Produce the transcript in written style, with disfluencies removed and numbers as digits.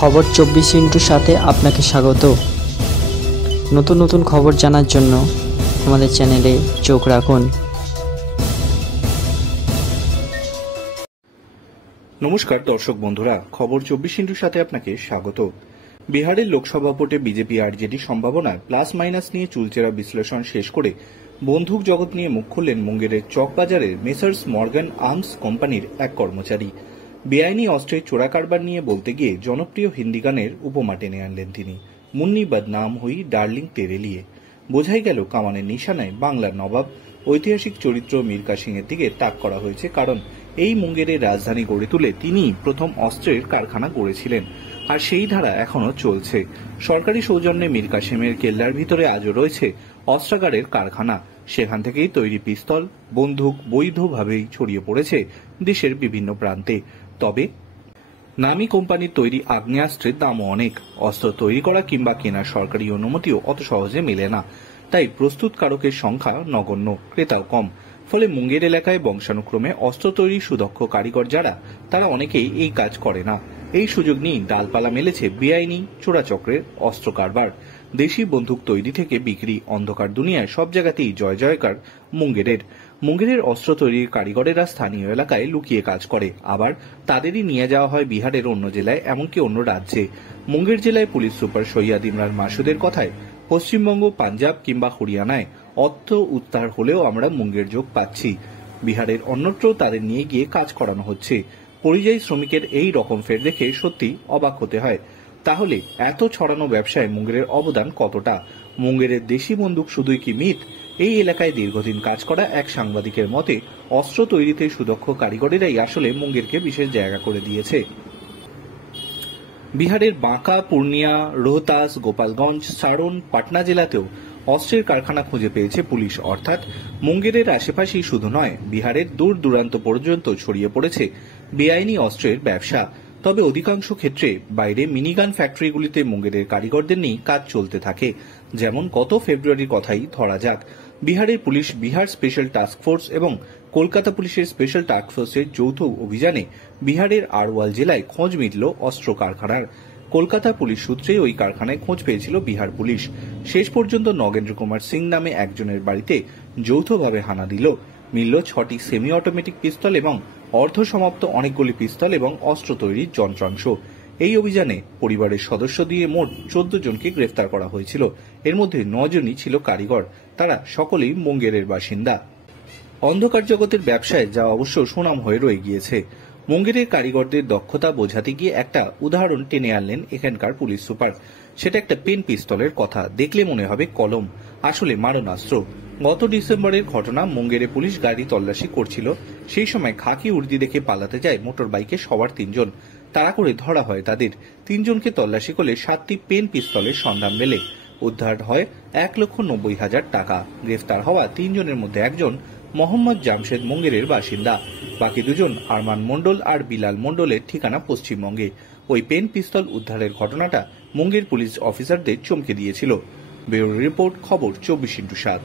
খবর 24x সাথে আপনাকে স্বাগত। নতুন নতুন খবর জানার জন্য আমাদের চ্যানেলে চোখ রাখুন। নমস্কার দর্শক বন্ধুরা, খবর 24x সাথে আপনাকে স্বাগত। বিহারের লোকসভা ভোটে বিজেপি আরজেডি সম্ভাবনায় প্লাস মাইনাস নিয়ে চুলচেরা বিশ্লেষণ শেষ করে বন্দুক জগৎ নিয়ে মুখ খুললেন মুঙ্গেরের চকবাজারের মেসার্স মর্গান আর্মস কোম্পানির এক কর্মচারী। বেআইনি অস্ত্রের চোরা কারবার নিয়ে বলতে গিয়ে জনপ্রিয় হিন্দি গানের উপমা টেনে আনলেন তিনি। মুন্নি বদনাম হুই ডার্লিং তেরে লিয়ে। বোঝাই গেল কামানের নিশানায় বাংলার নবাব ঐতিহাসিক চরিত্র মীর কাসিং এর দিকে তাক করা হয়েছে, কারণ এই মুঙ্গেরের রাজধানী গড়ে তুলে তিনিই প্রথম অস্ত্রের কারখানা গড়েছিলেন, আর সেই ধারা এখনো চলছে। সরকারি সৌজন্যে মীর কাসিমের কেল্লার ভিতরে আজও রয়েছে অস্ত্রাগারের কারখানা। সেখান থেকেই তৈরি পিস্তল, বন্দুক বৈধভাবেই ছড়িয়ে পড়েছে দেশের বিভিন্ন প্রান্তে। তবে নামী কোম্পানির তৈরি আগ্নেয়াস্ত্রের দামও অনেক। অস্ত্র তৈরি করা কিংবা কেনার সরকারি অনুমতিও অত সহজে মেলে না, তাই প্রস্তুতকারকের সংখ্যা নগণ্য, ক্রেতাও কম। ফলে মুঙ্গের এলাকায় বংশানুক্রমে অস্ত্র তৈরি সুদক্ষ কারিগর যারা, তারা অনেকেই এই কাজ করে না। এই সুযোগ নিয়ে ডালপালা মেলেছে বেআইনি চোরাচক্রের অস্ত্র কারবার। দেশি বন্দুক তৈরি থেকে বিক্রি, অন্ধকার দুনিয়ায় সব জায়গাতেই জয় জয়কার মুঙ্গেরের অস্ত্র তৈরির কারিগরেরা স্থানীয় এলাকায় লুকিয়ে কাজ করে, আবার তাদেরই নিয়ে যাওয়া হয় বিহারের অন্য জেলায়, এমনকি অন্য রাজ্যে। মুঙ্গের জেলায় পুলিশ সুপার সৈয়দ ইমরান মাসুদের কথায়, পশ্চিমবঙ্গ, পাঞ্জাব কিংবা হরিয়ানায় অর্থ উদ্ধার হলেও আমরা মুঙ্গের যোগ পাচ্ছি। বিহারের অন্যত্র তাদের নিয়ে গিয়ে কাজ করানো হচ্ছে। পরিযায়ী শ্রমিকের এই রকম ফের দেখে সত্যি অবাক হতে হয়। তাহলে এত ছড়ানো ব্যবসায় মুঙ্গেরের অবদান কতটা? মুঙ্গেরের দেশি বন্দুক শুধুই কি মিথ? এই এলাকায় দীর্ঘদিন কাজ করা এক সাংবাদিকের মতে, অস্ত্র তৈরিতে সুদক্ষ কারিগরেরাই আসলে মুঙ্গেরকে বিশেষ জায়গা করে দিয়েছে। বিহারের বাঁকা, পূর্ণিয়া, রোহতাস, গোপালগঞ্জ, সারন, পাটনা জেলাতেও অস্ত্রের কারখানা খুঁজে পেয়েছে পুলিশ। অর্থাৎ মুঙ্গেরের আশেপাশেই শুধু নয়, বিহারের দূর দূরান্ত পর্যন্ত ছড়িয়ে পড়েছে বেআইনি অস্ত্রের ব্যবসা। তবে অধিকাংশ ক্ষেত্রে বাইরে মিনিগান ফ্যাক্টরিগুলিতে মুঙ্গেরের কারিগরদের নিয়ে কাজ চলতে থাকে। যেমন গত ফেব্রুয়ারির কথাই ধরা যাক, বিহারের police, Bihar special task force এবং কলকাতা পুলিশের স্পেশাল টাস্ক ফোর্সের যৌথ অভিযানে বিহারের আরওয়াল জেলায় খোঁজ মিলল অস্ত্র কারখানার। কলকাতা পুলিশ সূত্রে ওই কারখানায় খোঁজ পেয়েছিল বিহার পুলিশ। শেষ পর্যন্ত নগেন্দ্র কুমার সিং নামে একজনের বাড়িতে যৌথভাবে হানা দিল। মিলল 6টি সেমি অটোমেটিক পিস্তল এবং অর্ধসমাপ্ত অনেকগুলি পিস্তল এবং অস্ত্র তৈরির যন্ত্রাংশ। এই অভিযানে পরিবারের সদস্য দিয়ে মোট 14 জনকে গ্রেফতার করা হয়েছিল। এর মধ্যে 9 জনই ছিল কারিগর, তারা সকলেই মুঙ্গেরের বাসিন্দা। অন্ধকার জগতের ব্যবসায় যা অবশ্য সুনাম হয়ে রয়ে গিয়েছে। মুঙ্গেরের কারিগরদের দক্ষতা বোঝাতে গিয়ে একটা উদাহরণ টেনে আনলেন এখানকার পুলিশ সুপার। সেটা একটা পেন পিস্তলের কথা। দেখলে মনে হবে কলম, আসলে মারণাস্ত্র। গত ডিসেম্বরের ঘটনা। মুঙ্গেরে পুলিশ গাড়ি তল্লাশি করছিল, সেই সময় খাকি উর্দি দেখে পালাতে যায় মোটর বাইকে সবার 3 জন। তাড়া করে ধরা হয় তাদের। 3 জনকে তল্লাশি করলে 7টি পেন পিস্তলের সন্ধান মেলে। উদ্ধার হয় 1,90,000 টাকা। গ্রেফতার হওয়া 3 জনের মধ্যে একজন মোহাম্মদ জামশেদ মুঙ্গেরের বাসিন্দা, বাকি 2 জন আরমান মন্ডল আর বিলাল মন্ডলের ঠিকানা পশ্চিমবঙ্গে। ওই পেন পিস্তল উদ্ধারের ঘটনাটা মুঙ্গের পুলিশ অফিসারদের চমকে দিয়েছিল। ব্যুরো রিপোর্ট, খবর 24x7।